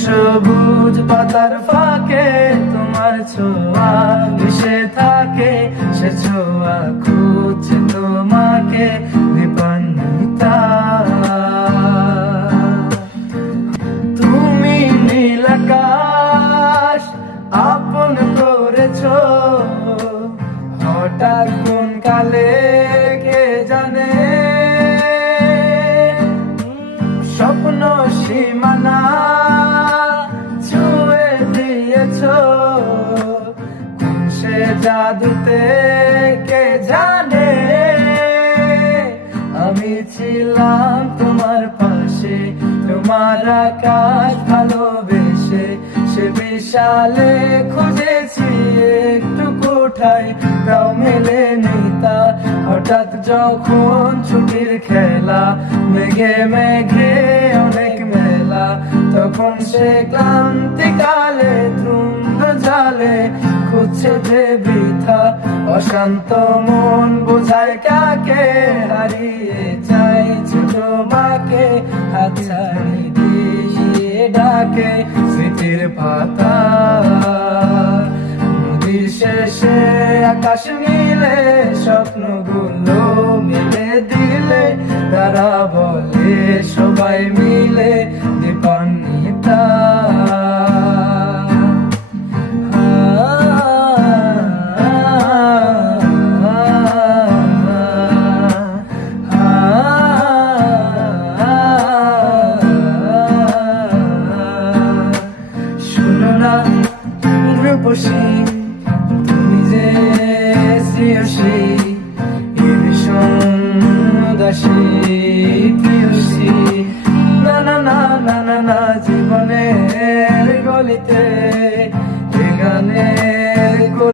সবুজ পাতার ফাঁকে তোমার ছোঁয়া মিশে থাকে, সে ছোঁয়া খুঁজছে তোমাকে দীপান্বিতা। তুমি নীল আকাশ আপন করেছো, হঠাৎ কোন কালে কে জানে, স্বপ্ন সীমানা ছুঁয়ে দিয়েছো, কোন সে জাদুতে কে জানে। আমি ছিলাম তোমার পাশে, তোমার আকাশ ভালোবেসে, সে বিশালে খুঁজেছি একটু কোঠায়, তাও মেলেনি তা। হঠাৎ যখন ছুটির খেলা, মেঘে মেঘে অনেক মেলা, তখন সে ক্লান্তিকালে দ্রুন্দ জালে খুঁজছে যে বৃথা। অশান্ত মন বোঝায় কাকে, হারিয়ে যায় ছোট মাকে, হাত ছাড়ি দিয়ে ডাকে স্মৃতির পাতা। নদীর শেষে আকাশ মিলে, স্বপ্নগুলো মিলে দিলে, তারা বলে সবাই মিলে